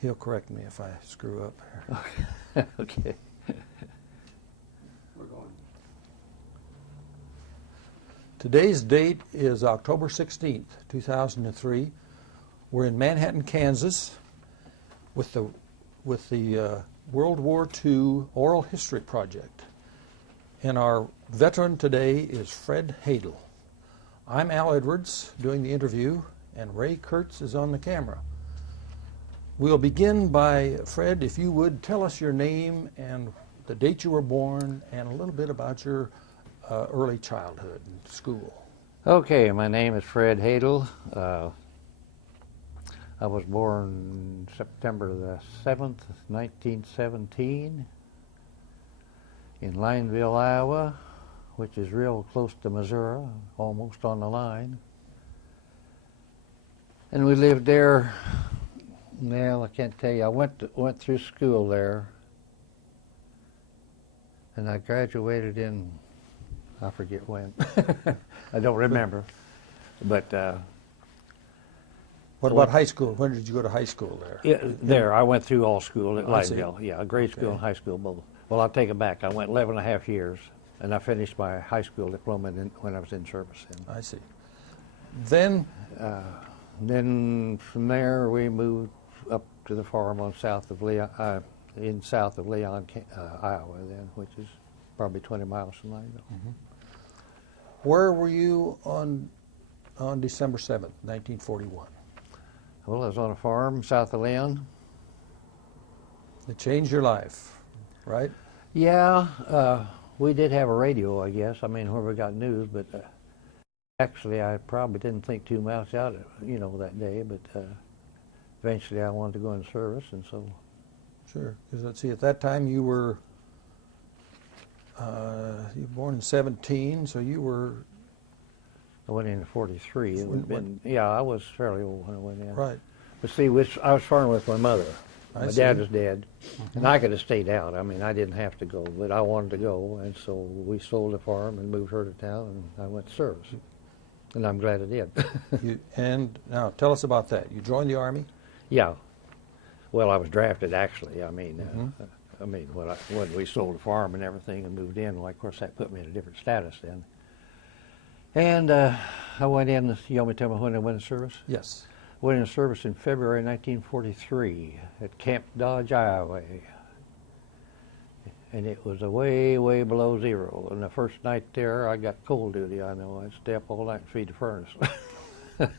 He'll correct me if I screw up here. Okay. We're going. Today's date is October 16th, 2003. We're in Manhattan, Kansas with the World War II Oral History Project. And our veteran today is Fred Hadle. I'm Al Edwards doing the interview, and Ray Kurtz is on the camera. We'll begin by, Fred, if you would, tell us your name and the date you were born and a little bit about your early childhood and school. Okay, my name is Fred Hadle. I was born September the 7th, 1917 in Lineville, Iowa, which is real close to Missouri, almost on the line. And we lived there. Well, I can't tell you. I went through school there, and I graduated in, I forget when. I don't remember. But what about high school? When did you go to high school there? Yeah, there. I went through all school at Lineville. Yeah, grade school and high school both. Well, I'll take it back. I went 11 and a half years, and I finished my high school diploma when I was in service. I see. Then from there we moved up to the farm on south of Leon, Iowa, then, which is probably 20 miles from Lineville. Mm-hmm. Where were you on December 7th, 1941? Well, I was on a farm south of Leon. It changed your life, right? Yeah, we did have a radio, I guess. I mean, where we got news, but actually, I probably didn't think too much out of it, that day. But eventually, I wanted to go in service, and so. Sure, because let's see, at that time you were born in 17, so you were. I went in 43. It would have been, yeah, I was fairly old when I went in. Right. But see, I was farming with my mother. My dad was dead, Mm-hmm. and I could have stayed out. I mean, I didn't have to go, but I wanted to go, and so we sold the farm and moved her to town, and I went to service. And I'm glad I did. And now, tell us about that. You joined the Army? Yeah. Well, I was drafted, actually. I mean, Mm-hmm. when we sold the farm and everything and moved in, well, of course, that put me in a different status then. And I went in, you want me to tell me when I went in service? Yes. Went in service in February 1943 at Camp Dodge, Iowa. And it was way, way below zero. And the first night there, I got cold duty, I know. I'd stay up all night and feed the furnace.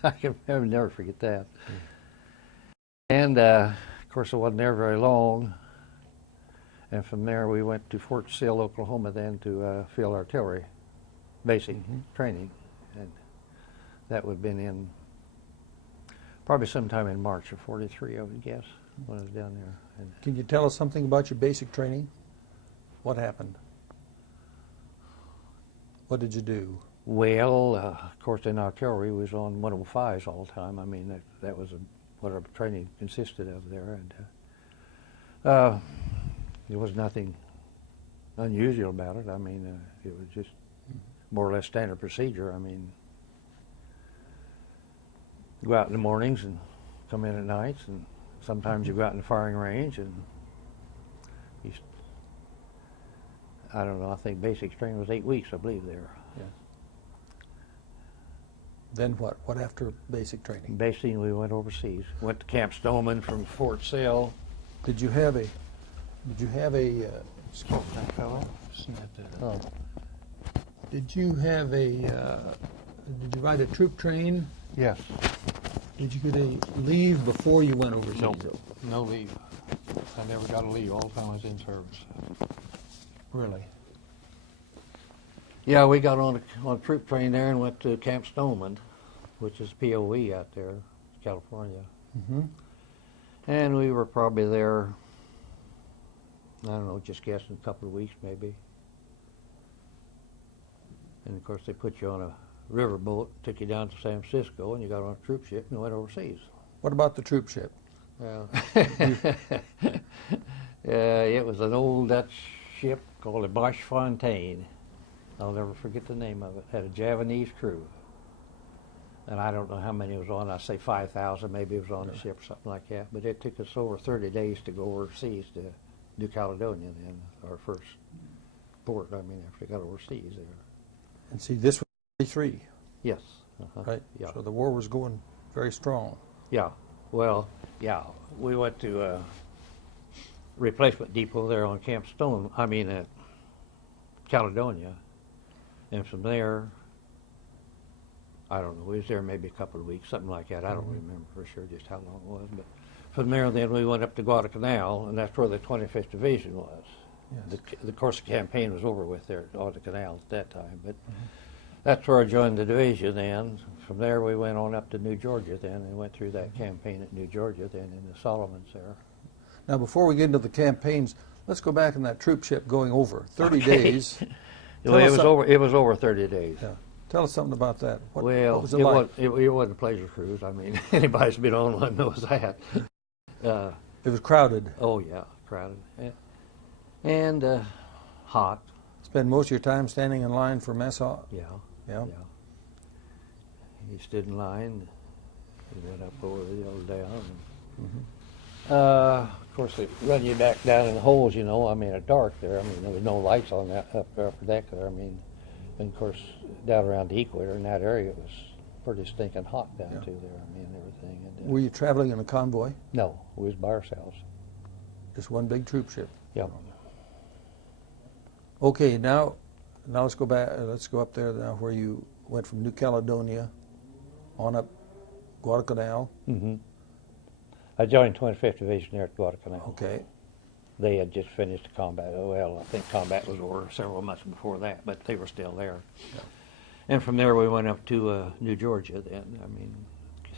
I can never forget that. And, of course, I wasn't there very long. And from there, we went to Fort Sill, Oklahoma, then to field artillery basic training. And that would have been in probably sometime in March of 43, I would guess, when I was down there. And can you tell us something about your basic training? What happened? What did you do? Well, of course, in artillery, we was on 105s all the time. I mean, that was what our training consisted of there. And there was nothing unusual about it. I mean, it was just more or less standard procedure. I mean, go out in the mornings and come in at nights, and sometimes you go out in the firing range, and I don't know, I think basic training was 8 weeks, I believe, there. Yeah. Then what? What after basic training? Basically, we went overseas. Went to Camp Stoneman from Fort Sill. Did you have a Excuse me, fellow. Oh. Did you have did you ride a troop train? Yes. Did you get a leave before you went overseas? No, no leave. I never got a leave all the time I was in service. Really? Yeah, we got on a troop train there and went to Camp Stoneman, which is POE out there, California. Mm-hmm. And we were probably there, I don't know, just guessing, a couple of weeks maybe. And of course they put you on a river boat, took you down to San Francisco, and you got on a troop ship and went overseas. What about the troop ship? Well, it was an old Dutch ship called the Bosch Fontaine. I'll never forget the name of it. Had a Javanese crew. and I don't know how many was on. I say 5,000, maybe it was on the ship or something like that. But it took us over 30 days to go overseas to New Caledonia, then our first port. I mean, after we got overseas there. And see, this was 33, Yes. Uh-huh. right? Yeah. So the war was going very strong. Yeah. Well, yeah. We went to a replacement depot there on Camp Stone. I mean, at Caledonia, and from there, I don't know. We was there maybe a couple of weeks, something like that. I don't remember for sure just how long it was. But from there, then we went up to Guadalcanal, and that's where the 25th Division was. Yes. Of course, the campaign was over with there on the canal at that time, but that's where I joined the division. Then from there, we went on up to New Georgia. Then and went through that campaign at New Georgia. Then in the Solomons there. Now, before we get into the campaigns, let's go back in that troop ship going over 30 Okay. days. Well, it was over 30 days. Yeah. Tell us something about that. What was it it, like? it wasn't a pleasure cruise. I mean, anybody who's been on one knows that. It was crowded. Oh yeah, crowded and hot. Spend most of your time standing in line for mess hall. Yeah. Yeah. Yeah. He stood in line. He went up over the old down. Of course, they run you back down in the holes. You know, I mean, at dark there. I mean, there was no lights on that upper deck there. I mean, and of course, down around the equator in that area, it was pretty stinking hot down through there. I mean, everything. And, Were you traveling in a convoy? No, we was by ourselves. Just one big troop ship. Yeah. Okay, now let's go back. Let's go up there now, where you went from New Caledonia on up Guadalcanal. Mm-hmm. I joined 25th Division there at Guadalcanal. Okay. They had just finished combat. Well, I think combat was over several months before that, but they were still there. Yeah. And from there we went up to New Georgia then, I mean,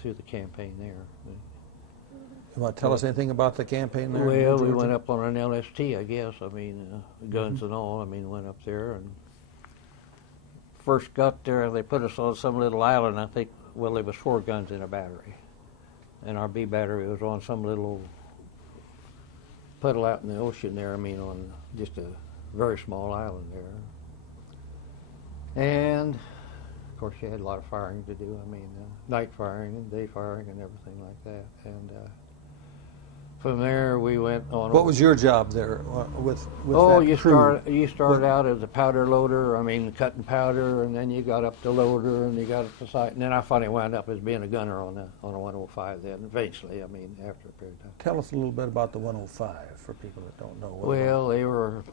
through the campaign there. You want to tell us anything about the campaign there? in New Well, we Georgia? went up on an LST, I guess. I mean, guns and all. I mean, went up there and first got there, they put us on some little island. I think, well, there was 4 guns in a battery. And our B battery was on some little puddle out in the ocean there, I mean, on just a very small island there. And, of course, you had a lot of firing to do. I mean, night firing and day firing and everything like that. And from there, we went on. What was your job there with Oh, that you crew? started out as a powder loader. I mean, cutting powder, and then you got up to loader, and you got up to sight, and then I finally wound up as being a gunner on a 105. Then eventually, I mean, after a period of time. Tell us a little bit about the 105 for people that don't know. Well, they were.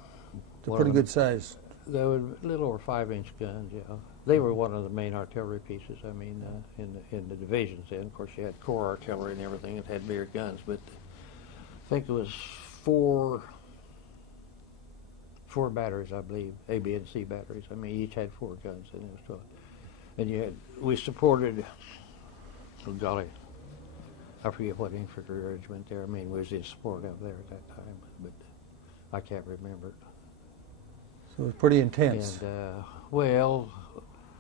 It's a pretty good size. They were a little over 5-inch guns. Yeah, they were one of the main artillery pieces. I mean, in the divisions. Then, of course, you had corps artillery and everything. It had bigger guns, but I think it was four batteries, I believe, A, B, and C batteries. I mean, each had 4 guns, and it was 12. And we supported, oh golly, I forget what infantry regiment there. I mean, we was in support of there at that time, but I can't remember it. So it was pretty intense. And well,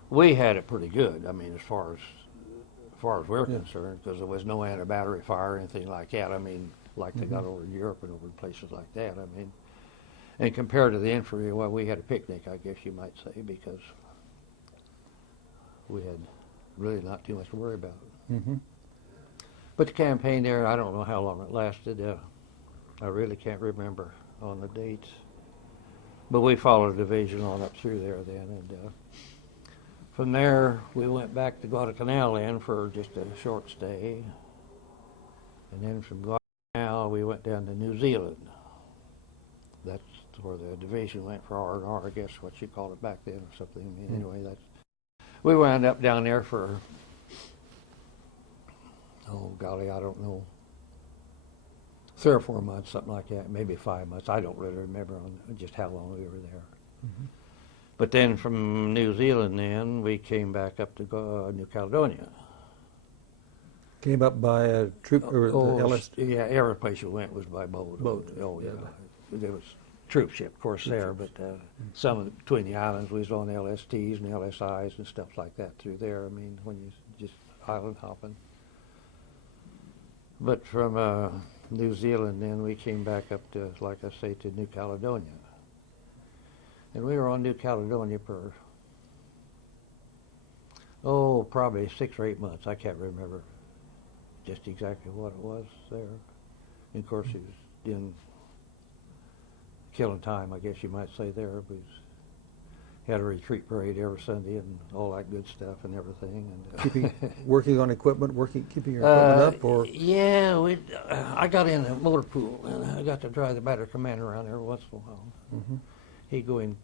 we had it pretty good. I mean, as far as we're concerned, because there was no anti-battery fire or anything like that. I mean, like they got over in Europe and over in places like that. I mean, and compared to the infantry, well, we had a picnic, I guess you might say, because we had really not too much to worry about. Mm-hmm. But the campaign there, I don't know how long it lasted. I really can't remember on the dates. But we followed the division on up through there then. And from there, we went back to Guadalcanal then for just a short stay. And then from Guadalcanal, we went down to New Zealand. That's where the division went for R&R, I guess what you called it back then or something. I mean, anyway, we wound up down there for, oh golly, I don't know, 3 or 4 months, something like that, maybe 5 months. I don't really remember on just how long we were there. Mm-hmm. But then from New Zealand then, we came back up to New Caledonia. Came up by a troop or the LS. Yeah, every place you went was by boat. Boat. Oh, yeah. There was troop ship, of course, there, but some between the islands, we was on LSTs and LSIs and stuff like that through there. I mean, when you just island hopping. But from New Zealand, then we came back up to, like I say, to New Caledonia. And we were on New Caledonia for Oh, probably 6 or 8 months. I can't remember just exactly what it was there. And of course, he was in killing time, I guess you might say there. But he had a retreat parade every Sunday and all that good stuff and everything. And Working on equipment, keeping your equipment up, or yeah, I got in a motor pool and I got to drive the battery commander around there once in a while. mm-hmm. He'd go in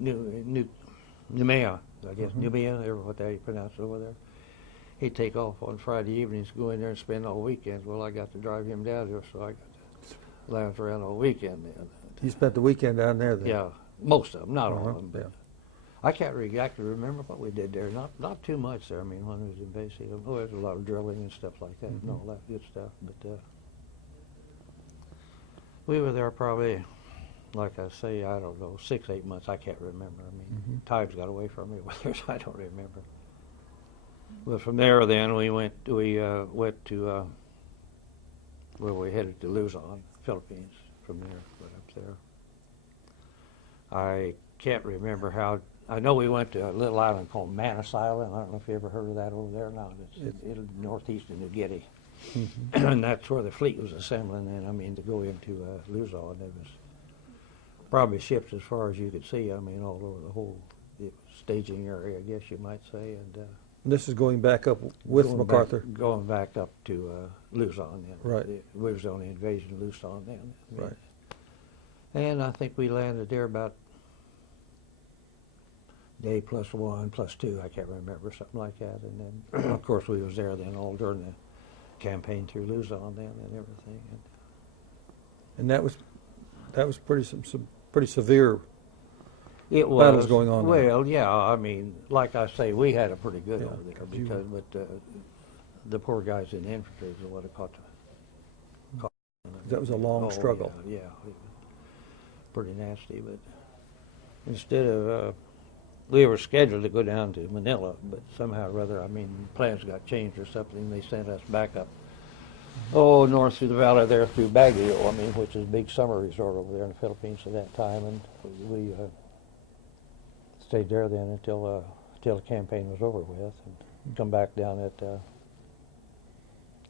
Nemea, I guess, Nemea, or what they pronounce it over there. He'd take off on Friday evenings, go in there and spend all weekend. Well, I got to drive him down there, so I got to lounge around all weekend then. You spent the weekend down there then? Yeah, most of them, not all Uh-huh, of them. But yeah. I can't exactly remember what we did there. Not too much there. I mean, when we was in basic, oh, there's a lot of drilling and stuff like that, and all that good stuff. But we were there probably, like I say, I don't know, 6, 8 months. I can't remember. I mean, time's got away from me. Whether I don't remember. But from there, then we went to where we headed to Luzon, Philippines. From there, went up there. I can't remember how. I know we went to a little island called Manus Island. I don't know if you ever heard of that over there. No, it's northeast of New Guinea, and that's where the fleet was assembling. And I mean, to go into Luzon, it was probably ships as far as you could see. I mean, all over the whole staging area, I guess you might say. And this is going back up with MacArthur. Going back up to Luzon. Then. Right. We was on the invasion of Luzon then. Right. And I think we landed there about day plus 1, plus 2, I can't remember, something like that. And then, of course, we was there then all during the campaign through Luzon then and everything. And that was some pretty severe It was battles going on there. Well, yeah, I mean, like I say, we had it pretty good Yeah, over there you- because, but the poor guys in the infantry is what it caught. That was a long struggle. Yeah, it was pretty nasty. But instead of we were scheduled to go down to Manila, but somehow or other, I mean, plans got changed or something. They sent us back up, north through the valley there through Baguio, I mean, which is a big summer resort over there in the Philippines at that time. And we stayed there then until the campaign was over with, and come back down at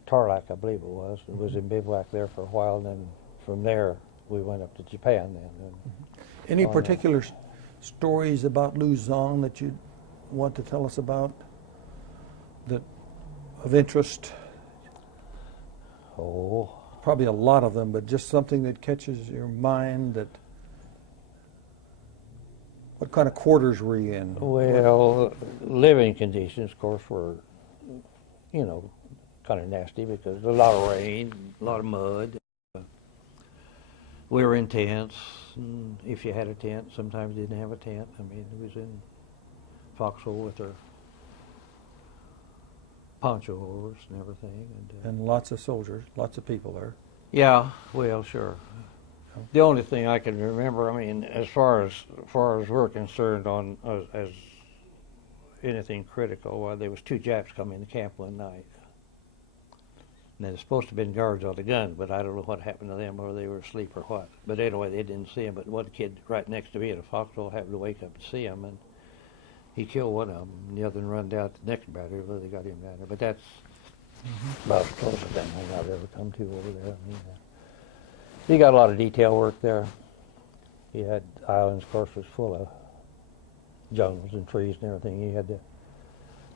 Tarlac, I believe it was. It was in bivouac there for a while, and then from there we went up to Japan then. And Any on particular stories about Luzon that you want to tell us about that of interest? Oh, Probably a lot of them, but just something that catches your mind. That what kind of quarters were you in? well, living conditions, of course, were, kind of nasty because a lot of rain, a lot of mud. We were in tents. And if you had a tent, sometimes you didn't have a tent. I mean, it was in foxhole with our poncho overs and everything. And lots of soldiers, lots of people there. Yeah, well, sure. The only thing I can remember, I mean, as far as we're concerned on as anything critical, there was 2 Japs coming to camp one night. And they're supposed to have been guards on the gun, but I don't know what happened to them, or they were asleep or what. But anyway, they didn't see him. But one kid right next to me in a foxhole happened to wake up and see him, and he killed one of them. And the other one run down to the next battery where they got him down there. But that's about as close as anything I've ever come to over there. I mean, he got a lot of detail work there. He had islands, of course, was full of jungles and trees and everything. He had to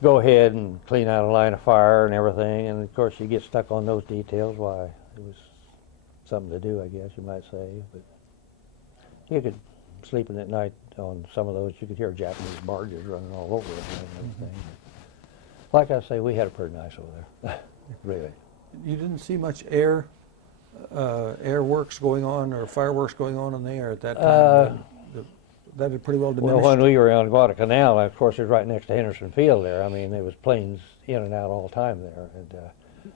go ahead and clean out a line of fire and everything, and of course you get stuck on those details. Why, it was something to do, I guess you might say. But you could, sleeping at night on some of those, you could hear Japanese barges running all over it and everything. Like I say, we had it pretty nice over there, really. You didn't see much air works going on or fireworks going on in the air at that time. That had pretty well diminished. Well, when we were on Guadalcanal, of course, it was right next to Henderson Field there. I mean, there was planes in and out all the time there. And,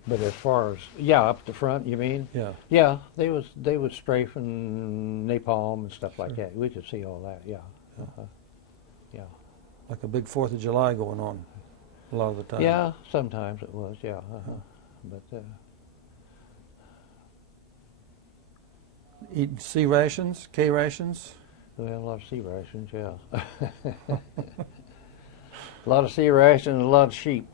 but as far as up at the front, you mean? Yeah. Yeah, they would strafe and napalm and stuff like that. We could see all that. Yeah. Yeah. Like a big 4th of July going on a lot of the time. Yeah, sometimes it was. Yeah. But Eating C rations, K rations. we had a lot of sea rations. Yeah. A lot of sea rations, a lot of sheep.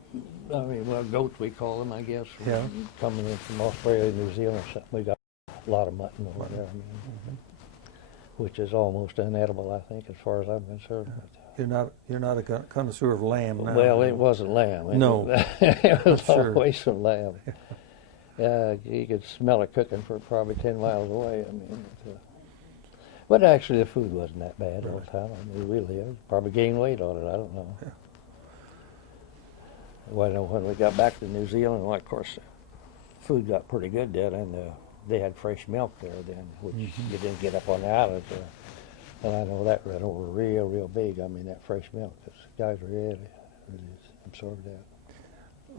I mean, well, goats we call them, I guess. Yeah. Coming in from Australia, New Zealand, or something. We got a lot of mutton over there. I mean, which is almost unedible, I think, as far as I'm concerned. You're not a connoisseur of lamb now. Well, it wasn't lamb. No. It was Sure. always from lamb. You could smell it cooking for probably 10 miles away. I mean, but actually the food wasn't that bad all the time. I mean, we lived. Probably gained weight on it. I don't know. Yeah. Well, I know when we got back to New Zealand, well, of course, food got pretty good then, and they had fresh milk there then, which you didn't get up on the islands. And I know that ran over real big. I mean, that fresh milk. Those guys really absorbed that.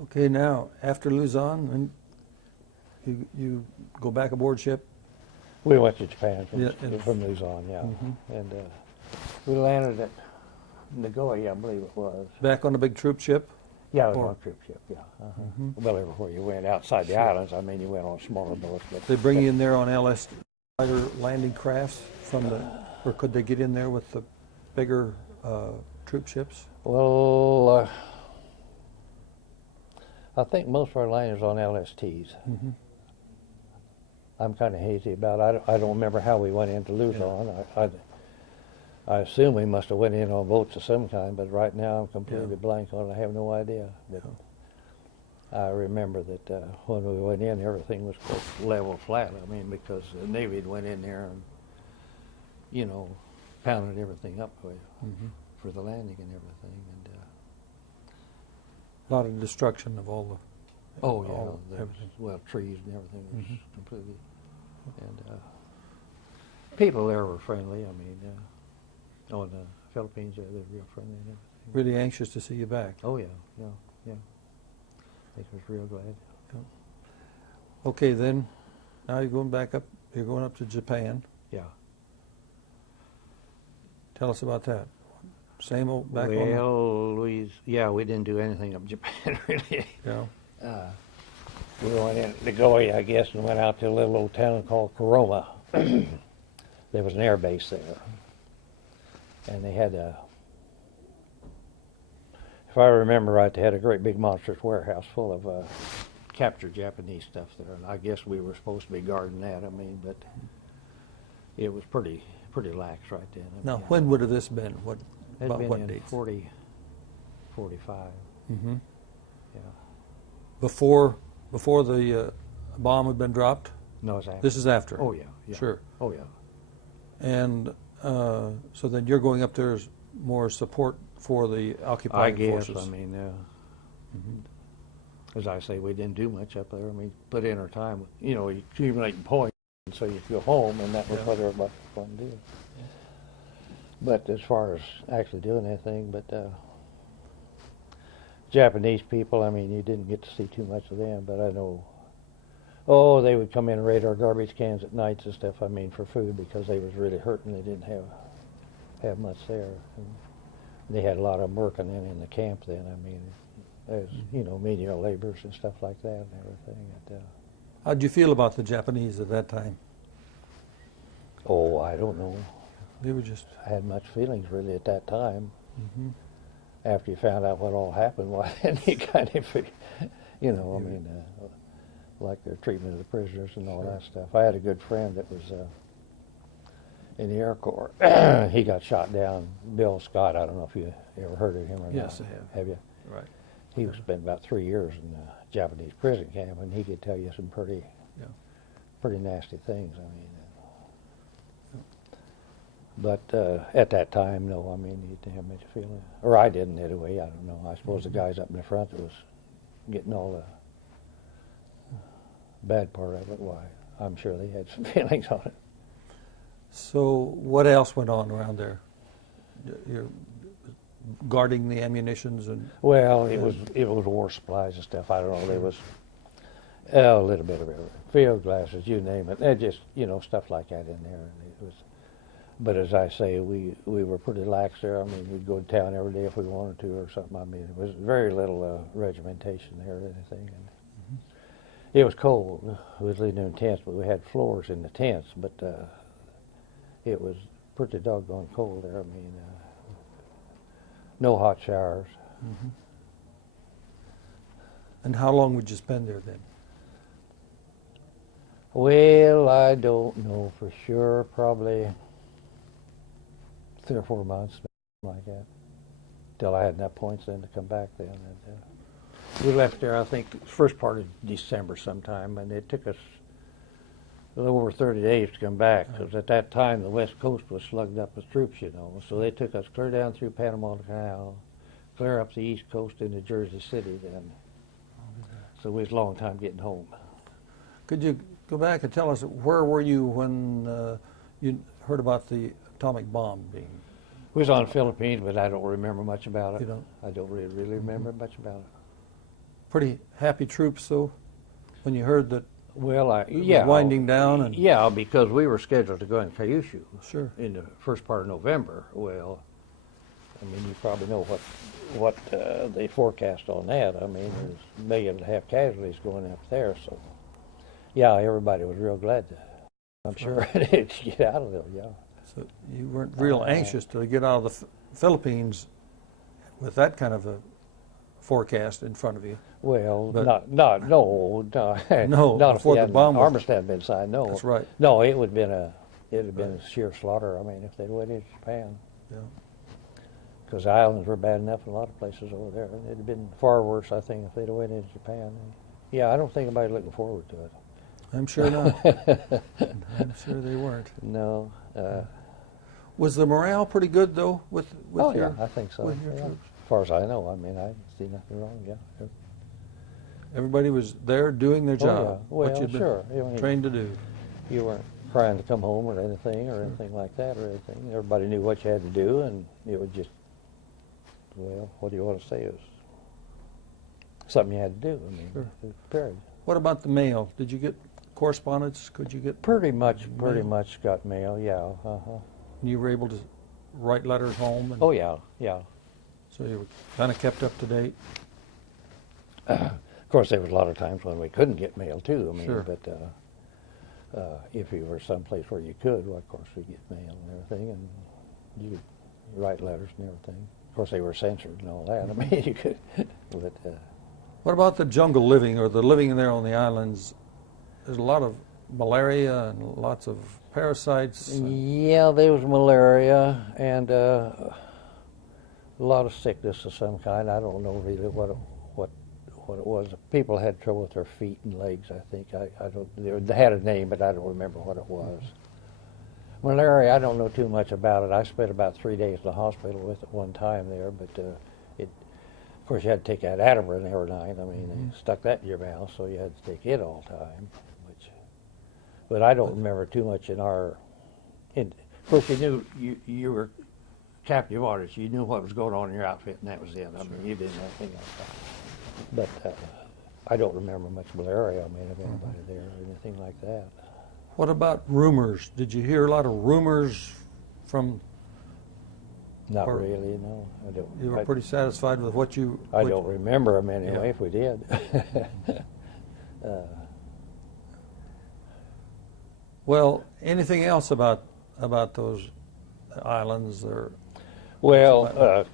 Okay, now after Luzon, and you go back aboard ship. We went to Japan from, Yeah, from Luzon, yeah. And we landed at Nagoya, I believe it was. Back on a big troop ship. Yeah, it was Or- on a troop ship, yeah. Well, everywhere you went outside the islands, I mean, you went on smaller boats. But They bring you in there on LS fighter landing crafts from the, or could they get in there with the bigger troop ships? Well, I think most of our landings on LSTs. I'm kind of hazy about it. I don't remember how we went into Luzon. I assume we must have went in on boats of some kind, but right now I'm completely blank on it. I have no idea. But I remember that when we went in, everything was quite level flat. I mean, because the Navy had went in there and, you know, pounded everything up for the landing and everything. And A lot of destruction of all the. oh yeah, all- there was, everything. well, trees and everything was completely. And people there were friendly. I mean, on the Philippines, they're real friendly and everything. Really anxious to see you back. Oh yeah. I was real glad. Okay, then now you're going back up. You're going up to Japan. Yeah. Tell us about that. Same old back on. Well, we didn't do anything up Japan really. Yeah. We went in Nagoya, I guess, and went out to a little old town called Kuroma. There was an air base there, and they had if I remember right, they had a great big monstrous warehouse full of captured Japanese stuff there, and I guess we were supposed to be guarding that. I mean, but it was pretty lax right then. I Now, mean, when would have this been? it'd About been what in dates? 45. Mm-hmm. Yeah. Before the bomb had been dropped. No, it's after. This is after. Oh yeah. Sure. Oh yeah. And so then you're going up there as more support for the I occupying guess. forces. I mean, as I say, we didn't do much up there. I mean, put in our time, you know, accumulating points, and so you go home, and that was what everybody was fun to do. But as far as actually doing anything, but Japanese people, I mean, you didn't get to see too much of them, but I know. Oh, they would come in and raid our garbage cans at nights and stuff. I mean, for food because they was really hurting. They didn't have much there. And they had a lot of them working in the camp then. I mean, as you know, menial laborers and stuff like that and everything. And, How'd you feel about the Japanese at that time? oh, I don't know. They were just. I had much feelings really at that time. After you found out what all happened, why didn't you kind of figure, you know, I mean, like their treatment of the prisoners and all that stuff. I had a good friend that was in the Air Corps. He got shot down. Bill Scott, I don't know if you ever heard of him or Yes, not. I have. Have you? Right. He spent about 3 years in a Japanese prison camp, and he could tell you some pretty nasty things. I mean, but at that time, no. I mean, you didn't have much feeling, or I didn't anyway. I don't know. I suppose the guys up in the front that was getting all the bad part of it. Why? I'm sure they had some feelings on it. So what else went on around there? You're guarding the ammunitions and. Well, it was war supplies and stuff. I don't know. There was a little bit of everything. Field glasses, you name it. And just stuff like that in there. And it was. But as I say, we were pretty lax there. I mean, we'd go to town every day if we wanted to or something. I mean, it was very little regimentation there or anything. And it was cold. It was leading in tents, but we had floors in the tents. But it was pretty doggone cold there. I mean, no hot showers. And how long would you spend there then? Well, I don't know for sure. Probably 3 or 4 months, something like that. Till I had enough points then to come back then. And, we left there, I think, the first part of December sometime, and it took us a little over 30 days to come back, because at that time the West Coast was slugged up with troops, you know. So they took us clear down through Panama Canal, clear up the East Coast into Jersey City then. So we was a long time getting home. Could you go back and tell us where were you when you heard about the atomic bomb being? We was on the Philippines, but I don't remember much about it. You don't? I don't really remember much about it. Pretty happy troops, though, when you heard that Well, it was winding down? And yeah, because we were scheduled to go in Kyushu sure. in the first part of November. Well, I mean, you probably know what they forecast on that. I mean, there's 1.5 million casualties going up there, so yeah, everybody was real glad to, I'm sure, to get out of there. Yeah. So you weren't real anxious to get out of the Philippines with that kind of a forecast in front of you. Well, But- no, not before the bomb was- armistice had been signed. No, That's right. No, it would have been a sheer slaughter. I mean, if they'd went into Japan, Yeah. because the islands were bad enough in a lot of places over there, and it'd have been far worse, I think, if they'd have went into Japan. Yeah, I don't think anybody's looking forward to it. I'm sure not. I'm sure they weren't. No. Was the morale pretty good, though, with Oh your? yeah, I think so. with your Yeah. troops? As far as I know, I mean, I see nothing wrong. Yeah. Everybody was there doing their Oh, job, yeah. what Well, you'd been sure. I mean, trained to do. you weren't trying to come home or anything like that or anything. Everybody knew what you had to do, and it was just, well, what do you want to say? It was something you had to do. I mean, Sure. period. What about the mail? Did you get correspondence? Could you get? Pretty much Mail? got mail. Yeah. You were able to write letters home, and Oh yeah. so you were kind of kept up to date. Of course, there was a lot of times when we couldn't get mail too. I mean, Sure. but if you were someplace where you could, well, of course, we get mail and everything, and you could write letters and everything. Of course, they were censored and all that. I mean, you could, but What about the jungle living or the living there on the islands? There's a lot of malaria and lots of parasites. yeah, there was malaria and a lot of sickness of some kind. I don't know really what it was. People had trouble with their feet and legs. I think I don't. They had a name, but I don't remember what it was. Malaria, I don't know too much about it. I spent about 3 days in the hospital with it one time there, but of course, you had to take that Ativan every night. I mean, they stuck that in your mouth, so you had to take it all the time. But I don't remember too much in our. Of course, you knew you were captive artists. You knew what was going on in your outfit, and that was it. I mean, you didn't know anything like that. But I don't remember much malaria. I mean, of anybody there or anything like that. What about rumors? Did you hear a lot of rumors from? Not Or- really, no. I don't. You were pretty satisfied with what you? I what- don't remember them anyway. Yeah. If we did. Well, anything else about those islands? Or Well, of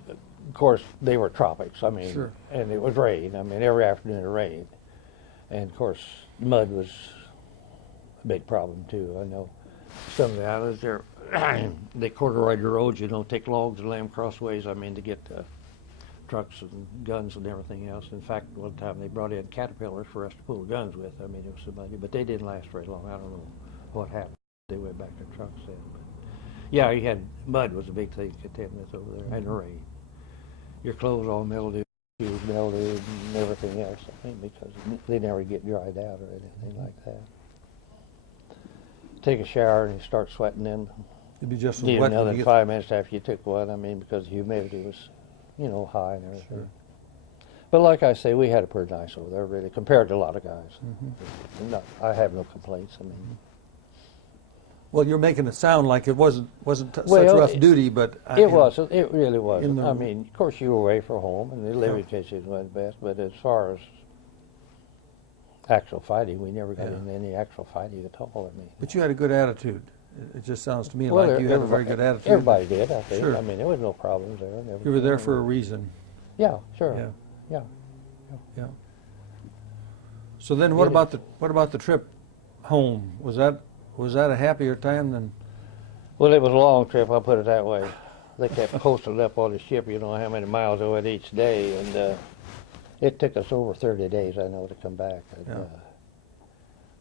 course, they were tropics. I mean, Sure. and it was rain. I mean, every afternoon it rained, and of course, mud was a big problem too. I know some of the islands there, they corduroy the roads. You know, take logs and lay them crossways. I mean, to get trucks and guns and everything else. In fact, one time they brought in caterpillars for us to pull guns with. I mean, it was somebody, but they didn't last very long. I don't know what happened. They went back to trucks then. But yeah, you had mud was a big thing to contend with over there, and the rain. Your clothes all mildewed, shoes mildewed, and everything else. I mean, because they never get dried out or anything like that. Take a shower and you start sweating in. it'd be just as Need wet when another you get 5 minutes after you took one. I mean, because the humidity was, you know, high and everything. Sure. But like I say, we had it pretty nice over there, really, compared to a lot of guys. Mm-hmm. No, I have no complaints. I mean, Well, you're making it sound like it wasn't such Well, rough duty, but it wasn't. It really in wasn't. the- I mean, of course, you were away from home, and the living conditions weren't best. But as far as actual fighting, we never got Yeah. into any actual fighting at all. I mean, But you had a good attitude. It just sounds to me well, like you had a very everybody- good attitude. Everybody did, I think. Sure. I mean, there was no problems there. You were there for a reason. Yeah, sure. Yeah. Yeah. Yeah. So then, what It about the trip home? Was that a happier time than? Well, it was a long trip, I'll put it that way. They kept posted up on the ship, you know, how many miles they went each day, and it took us over 30 days, I know, to come back. And, Yeah.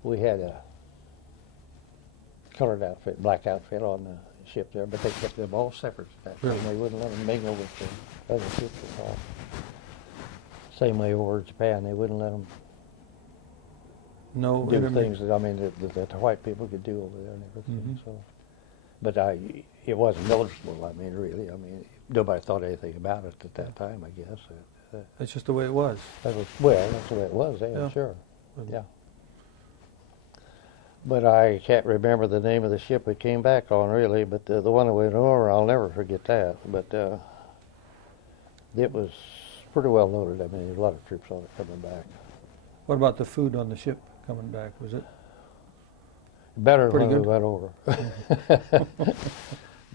We had a colored outfit, black outfit on the ship there, but they kept them all separate. Really? They wouldn't let them mingle with the other ships at all. Same way over in Japan, they wouldn't let them No. do things that, I mean, that the white people could do over there and everything. So, but it wasn't noticeable. I mean, really. I mean, nobody thought anything about it at that time. I guess. That's just the way it was. That's the way it was. Yeah. Sure. Yeah. But I can't remember the name of the ship we came back on, really. But the one that went over, I'll never forget that. But it was pretty well loaded. I mean, there's a lot of troops on it coming back. What about the food on the ship coming back? Was it Better pretty than good? when we went over.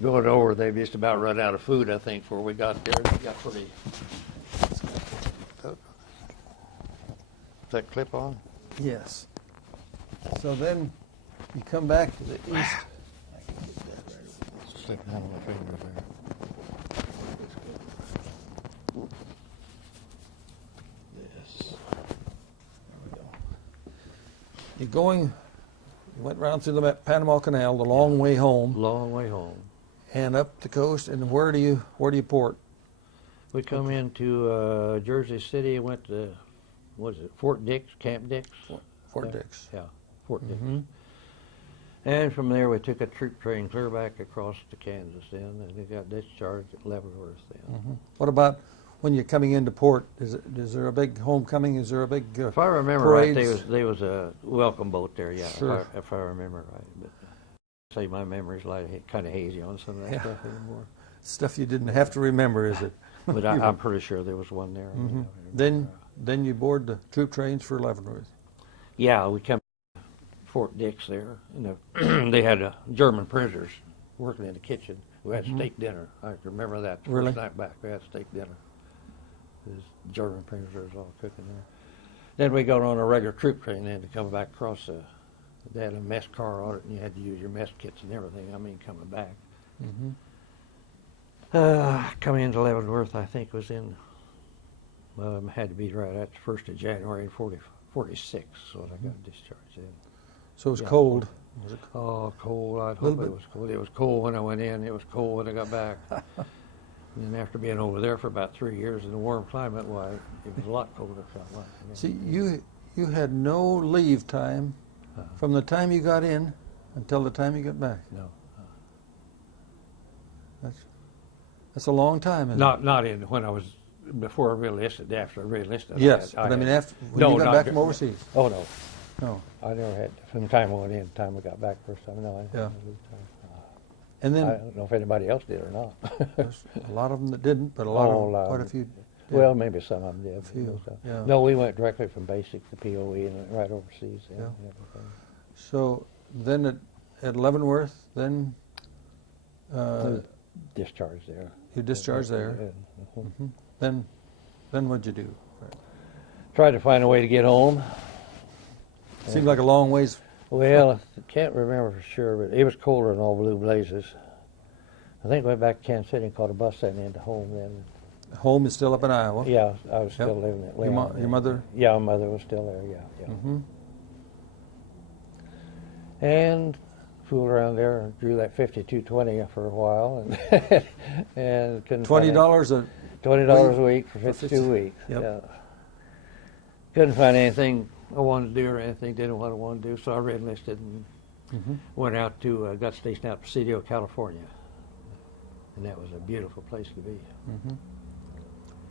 Going over, they just about run out of food, I think, before we got there. They got pretty. Is that clip on? Yes. So then you come back to the east. Slipping out of my fingers there. Yes. There we go. You went round through the Panama Canal, the long way home, Long way home. and up the coast. And where do you port? We come into Jersey City and went to, what is it, Fort Dix, Camp Dix? Fort Dix. Yeah, Fort Dix. Mm-hmm. And from there we took a troop train clear back across to Kansas then, and we got discharged at Leavenworth then. Mm-hmm. What about when you're coming into port? Is there a big homecoming? Is there a big If I remember parades? right, there was a welcome boat there, yeah, Sure. if I remember right. But say my memory's like kind of hazy on some of that Yeah. stuff anymore. Stuff you didn't have to remember, is it? But I'm pretty sure there was one there. Mm-hmm. I remember. Then you board the troop trains for Leavenworth. Yeah, we come to Fort Dix there, and they had German prisoners working in the kitchen. We had steak dinner. I can remember that the Really? first night back. We had steak dinner. There's German prisoners all cooking there. Then we got on a regular troop train then to come back across. They had a mess car on it, and you had to use your mess kits and everything. I mean, coming back. Mm-hmm. Coming into Leavenworth, I think was in. Had to be right at the 1st of January in 46, so I got discharged then. So it was Yeah. cold. Was it cold? Oh, cold. I Little hope it bit. was cold. It was cold when I went in. It was cold when I got back. And then after being over there for about 3 years in a warm climate, why, it was a lot colder. Felt like. Yeah. See, you had no leave time from the time you got in until the time you got back. No. That's a long time, isn't it? Not in when I was before I re-enlisted. After I re-enlisted. Yes, but I mean after when No, you got not back dur- from overseas. Oh no, No. I never had from the time I went in, the time I got back first time. No, I didn't Yeah. have leave time. And I then don't know if anybody else did or not. there's a lot of them that didn't, but a lot Oh, of a them, lot quite of a few. Well, maybe some of them did. but few, most of- yeah. No, we went directly from basic to POE and went right overseas. Yeah. And everything. So then at Leavenworth, then Discharged there. you discharged there. Yeah. Mm-hmm. Then what'd you do? Tried to find a way to get home. Seemed like a long ways. Well, I can't remember for sure, but it was colder than all blue blazes. I think I went back to Kansas City and caught a bus and into home then. Home is still up in Iowa. Yeah, I was still living at Your, Leon. your mother? Yeah, my mother was still there, yeah. Mm-hmm. And fooled around there and drew that 5220 for a while and and couldn't find $20 a $20 a week for 52 50 weeks. Yep. Yeah. Couldn't find anything I wanted to do or anything, didn't know what I wanted to do, so I re-enlisted and went out to, got stationed out in Presidio, California. And that was a beautiful place to be.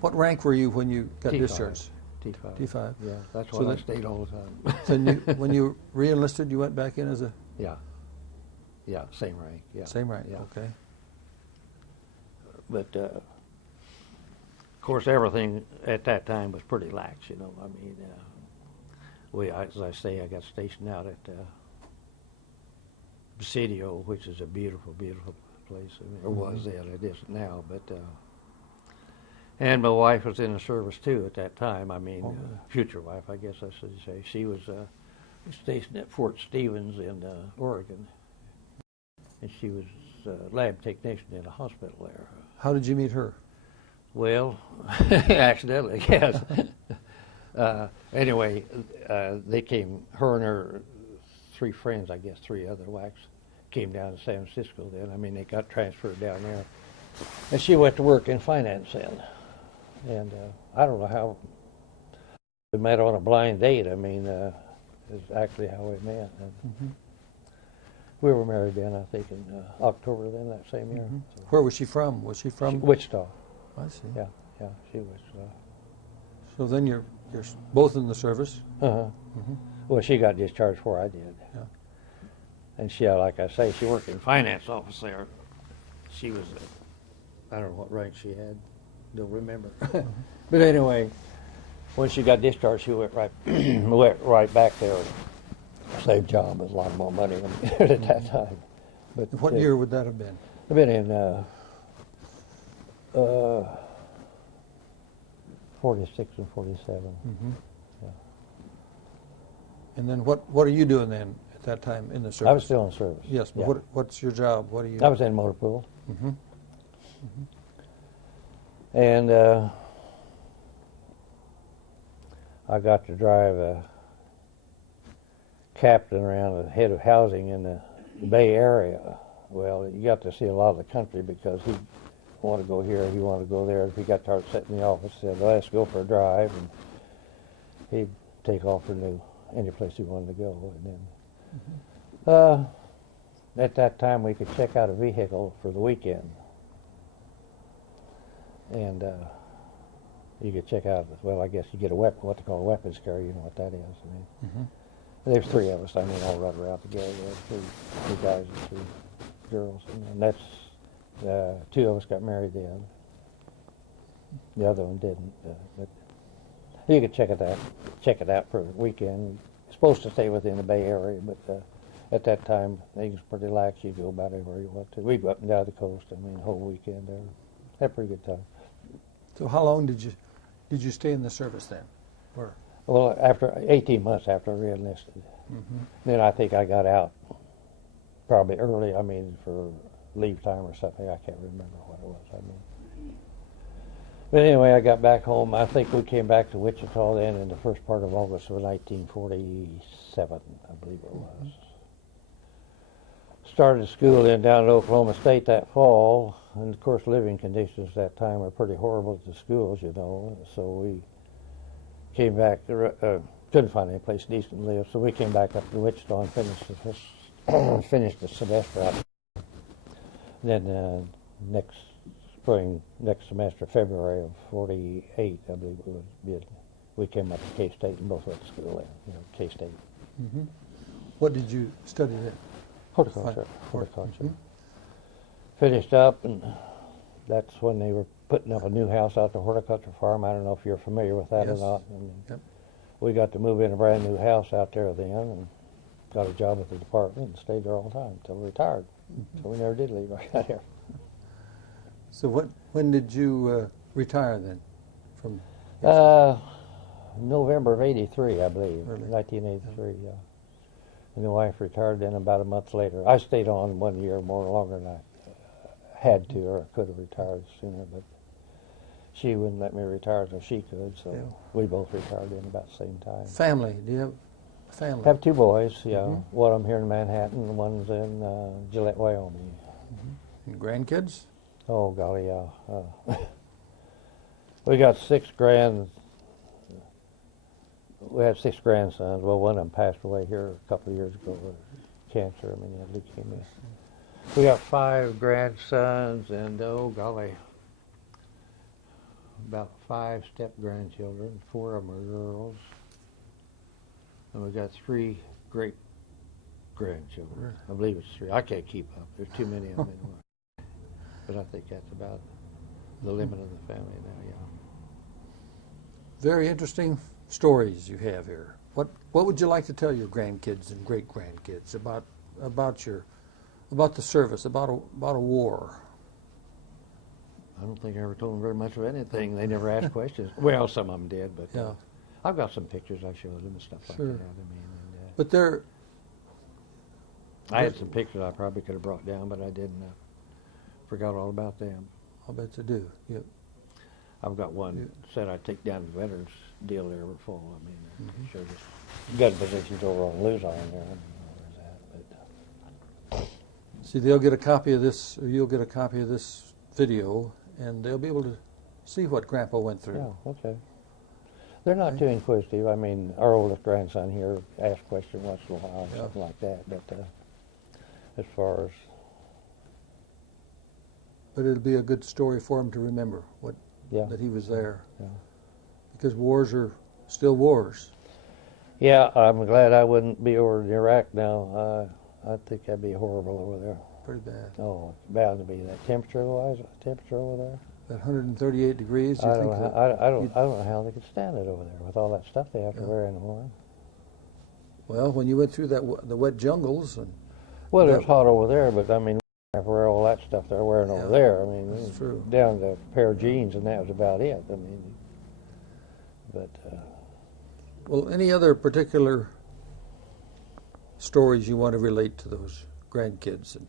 What rank were you when you got T5. discharged? T5. T5. Yeah, that's So why I that- stayed all the time. Then when you re-enlisted, you went back in as a Yeah. Yeah, same rank. Yeah. same rank. Yeah. Okay. But of course, everything at that time was pretty lax. You know, I mean, as I say, I got stationed out at Presidio, which is a beautiful, beautiful place. I mean, it was then, it isn't now. But And my wife was in the service too at that time. I mean, Oh. future wife, I guess I should say. She was stationed at Fort Stevens in Oregon, and she was lab technician in a hospital there. How did you meet her? Well, accidentally, yes. Anyway, they came, her and her three friends, I guess, three other whacks, came down to San Francisco then. I mean, they got transferred down there. And she went to work in finance then. And I don't know how we met on a blind date. I mean, is actually how we met. And we were married then, I think, in October then, that same year. So. Where was she from? Was she from? Wichita. I see. Yeah, she was. So then you're both in the service? Well, she got discharged before I did. Yeah. And she, like I say, she worked in finance office there. She was, I don't know what rank she had, don't remember. But anyway, when she got discharged, she went right back there. Same job, but a lot more money at that time. But What year would that have been? I've been in 46 and 47. Yeah. And then what are you doing then at that time in the service? I was still in service. Yes, but yeah. what's your job? What do you? I was in motor pool. And I got to drive a captain around the head of housing in the Bay Area. Well, you got to see a lot of the country because he wanted to go here, he wanted to go there. If he got tired of sitting in the office, he said, well, let's go for a drive. And he'd take off for any place he wanted to go. And then, at that time, we could check out a vehicle for the weekend. And you could check out, well, I guess you get a weapon, what they call a weapons carrier, you know what that is. I mean, there's three of us, I mean, all run around together, three guys and three girls. And that's, two of us got married then. The other one didn't, but you could check it out for the weekend. You're supposed to stay within the Bay Area, but at that time, things were pretty lax. You go about everywhere you want to. We'd go up and down the coast, I mean, the whole weekend there. Had a pretty good time. So how long did you stay in the service then? Or? Well, after 18 months after I re-enlisted. Then I think I got out probably early, I mean, for leave time or something. I can't remember what it was, I mean. But anyway, I got back home. I think we came back to Wichita then in the first part of August of 1947, I believe it was. Started school then down at Oklahoma State that fall, and of course living conditions at that time were pretty horrible at the schools, you know, so we came back, couldn't find any place decent to live, so we came back up to Wichita and finished the semester out. Then next semester, February of 48, I believe it was, we came up to K-State and both went to school there, you know, K-State. What did you study then? Horticulture. Finished up, and that's when they were putting up a new house out the horticulture farm. I don't know if you're familiar with that Yes. or not. And Yep. we got to move in a brand new house out there then, and got a job at the department and stayed there all the time until we retired. So we never did leave right out here. So when did you retire then? From November of '83, I believe, Really? 1983. Yeah. And the wife retired then about a month later. I stayed on 1 year more longer than I had to, or I could have retired sooner, but she wouldn't let me retire until she could, so Yeah. we both retired in about the same time. Family? Do you have a family? I have two boys, yeah. One of them here in Manhattan, and one's in Gillette, Wyoming. And grandkids? Oh, golly, yeah. We got we had six grandsons. Well, one of them passed away here a couple of years ago with cancer. I mean, he had leukemia. We got 5 grandsons and, oh, golly, about 5 step-grandchildren. 4 of them are girls. And we got 3 great-grandchildren. I believe it's 3. I can't keep up. There's too many of them anyway. But I think that's about the limit of the family now, yeah. Very interesting stories you have here. What would you like to tell your grandkids and great grandkids about the service, about a war? I don't think I ever told them very much of anything. They never asked questions. Well, some of them did, but Yeah. I've got some pictures I showed them and stuff Sure. like that. I mean, and, But they're, I had some pictures I probably could have brought down, but I didn't. Forgot all about them. I'll bet you do. Yep. I've got one Yeah. set I take down to the veterans deal there full. I mean, Mhm. shows us gun positions over on Luzon there. I don't know where's that, but See, they'll get a copy of this, or you'll get a copy of this video, and they'll be able to see what Grandpa went through. yeah, okay. They're not too inquisitive. I mean, our oldest grandson here asks questions once in a while or Yeah. something like that. But as far as But it'll be a good story for him to remember yeah, that he was there, yeah. because wars are still wars. Yeah, I'm glad I wouldn't be over in Iraq now. I think that'd be horrible over there. Pretty bad. Oh, it's bound to be that temperature-wise. Temperature over there. At 138 degrees, do you I think don't, that I don't know how they could stand it over there with all that stuff they have to Yeah. wear in the morning. Well, when you went through the wet jungles, and Well, that- it's hot over there, but I mean, we have to wear all that stuff they're wearing Yeah, over there. I mean, that's true. down to a pair of jeans, and that was about it. I mean, but well, any other particular stories you want to relate to those grandkids and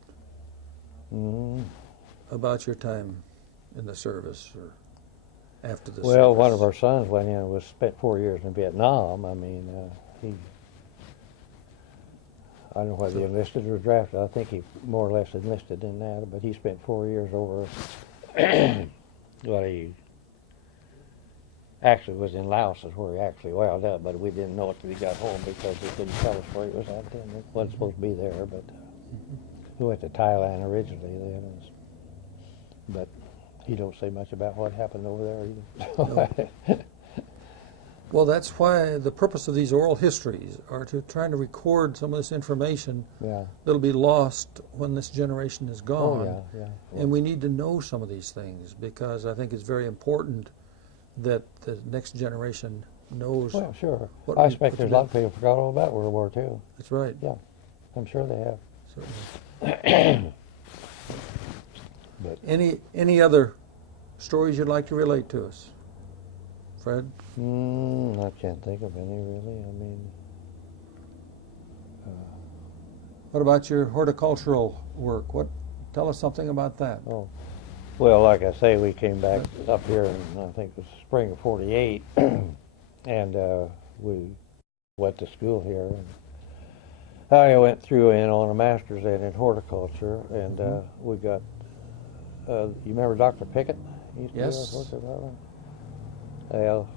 mm, about your time in the service or after the well, service? one of our sons went in and was spent 4 years in Vietnam. I mean, I don't know whether he enlisted or drafted. I think he more or less enlisted in that, but he spent 4 years over. Well, he actually was in Laos is where he actually wound up, but we didn't know it till he got home because he couldn't tell us where he was at then. It wasn't supposed to be there, but he went to Thailand originally then. But he don't say much about what happened over there either. Well, that's why the purpose of these oral histories are to try to record some of this information Yeah. that'll be lost when this generation is gone. Oh, yeah, yeah. And we need to know some of these things, because I think it's very important that the next generation knows. Well, sure. what I we- expect what there's a you lot of people forgot all about World War II. That's right. Yeah, I'm sure they have. Certainly. But Any other stories you'd like to relate to us, Fred? I can't think of any really. I mean, What about your horticultural work? Tell us something about that. oh, well, like I say, we came back up here in I think it was spring of '48, and we went to school here. And I went through in on a master's in horticulture, and we got. You remember Dr. Pickett? He used to Yes. do our horticulture. Well,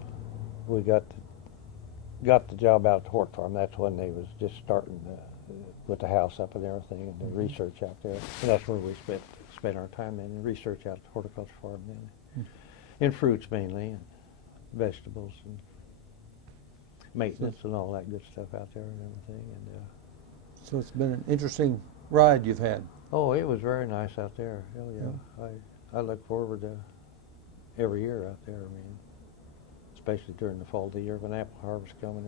we got the job out at the hort farm. That's when they was just starting with the house up and everything, and the research out there. And that's where we spent our time in research out at the horticulture farm then, in fruits mainly, and vegetables, and maintenance, and all that good stuff out there and everything. And So it's been an interesting ride you've had. oh, it was very nice out there. Hell yeah, I look forward to every year out there. I mean, especially during the fall of the year when apple harvest come and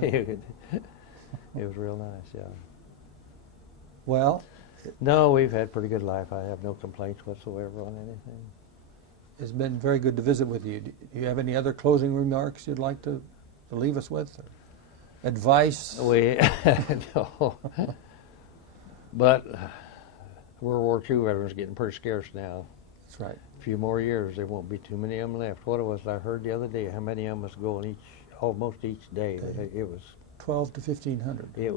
everything. It was real nice, yeah. Well, No, we've had pretty good life. I have no complaints whatsoever on anything. it's been very good to visit with you. Do you have any other closing remarks you'd like to leave us with? Or advice? We no, but World War II veterans are getting pretty scarce now. That's right. A few more years, there won't be too many of them left. What was I heard the other day? How many of them was going almost each day? Okay. It was 12 to 1,500. it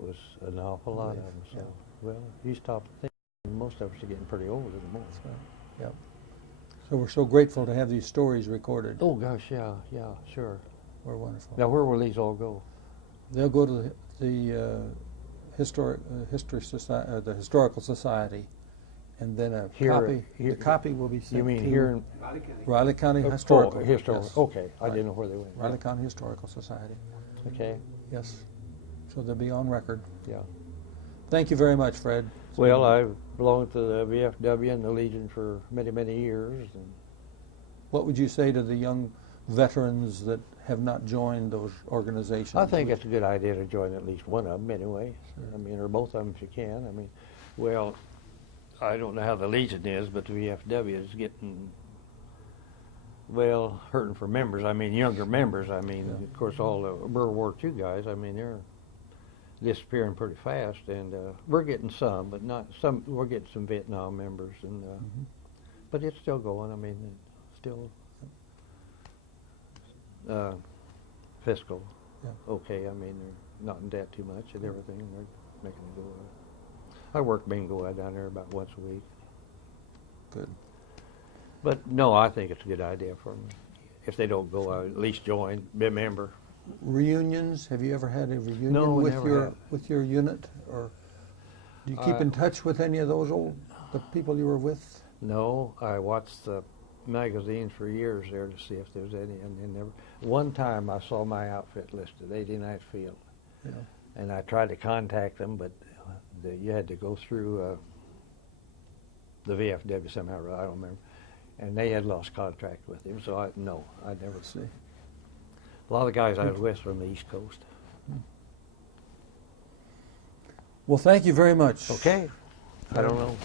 was an awful lot of them. So Yeah. well, you stop to think. Most of us are getting pretty old anymore. That's right. Yep. So we're so grateful to have these stories recorded. Oh gosh, yeah, sure. We're wonderful. Now where will these all go? They'll go to the historical society, and then a Here- copy. here- The copy will be sent You mean to here in Riley County Historical. Historical. Yes. Okay, I Right. didn't know where they went. Riley County Historical Society. Okay, Yes. So they'll be on record. yeah. Thank you very much, Fred. Well, I've belonged to the VFW and the Legion for many, many years. And What would you say to the young veterans that have not joined those organizations? I think it's a good idea to join at least one of them anyway. I mean, or both of them if you can. I mean, well, I don't know how the Legion is, but the VFW is getting, well, hurting for members. I mean, younger members. I mean, Yeah. of course, all the World War II guys, I mean, they're disappearing pretty fast, and we're getting some, but not some. We're getting some Vietnam members, and but it's still going. I mean, it's still fiscal. Yeah. Okay, I mean, they're not in debt too much and everything, and they're making it go. I work bingo out down there about once a week. Good. But no, I think it's a good idea for them. If they don't go, at least join, be a member. Reunions? Have you ever had a reunion No, we with never have. with your unit, or do you keep in touch with any of those the people you were with? No, I watched the magazines for years there to see if there's any, and they never. One time I saw my outfit listed, 89th Field, Yeah. and I tried to contact them, but you had to go through the VFW somehow. I don't remember, and they had lost contact with him. So I never See. A lot of guys I was with from the East Coast. Well, thank you very much. Okay, I don't know.